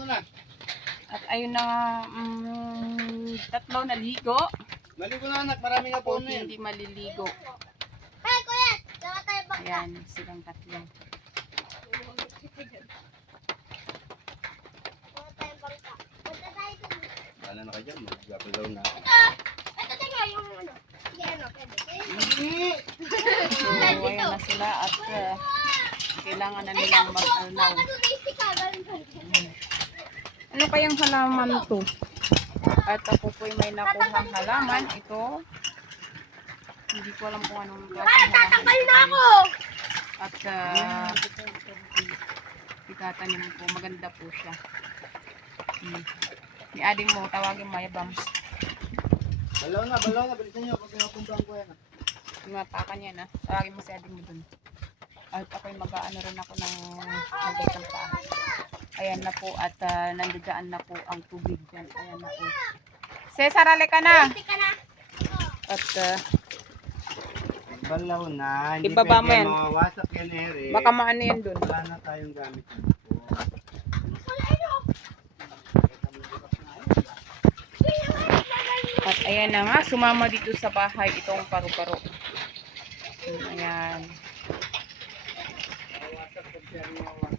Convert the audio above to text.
Maligo na. At ayun na, tatlo naligo. Maligo na anak, marami nga po Kung na yan. hindi maliligo. Ay, kuya, dapat tayo bangka. Ayan, silang tatlo. Dapat tayo bangka. Punta tayo dun. Wala na kayo dyan, magagalaw na. Ito tayo yung ano. Sige, ano, pwede. So, ayan na sila at kailangan na nilang mag-alnaw. Ano kayang halaman to? At ako po'y may nakuhang halaman. Ito, hindi ko alam kung anong klaseng halaman ito. At itatanim po. Maganda po siya. Ni ading mo, tawagin mo yabang. Balaw na, bilisan nyo pag pinapumpang ko yan. Tumapakan yan, ha? Tawagin mo si ading mo dun. At ako'y mag-aano rin ako ng magandang paa. Ayan na po at nandiyan na po ang tubig dyan. Ayan na po. Cesar, alika na! At Balaw na, hindi Ibaba mo pwede yan. mawawasak yan, Ere. baka maano yan dun. Wala na tayong gamit. At ayan na nga, sumama dito sa bahay itong paru-paro. Ayan. Mawawasak pag yan, mawawasak.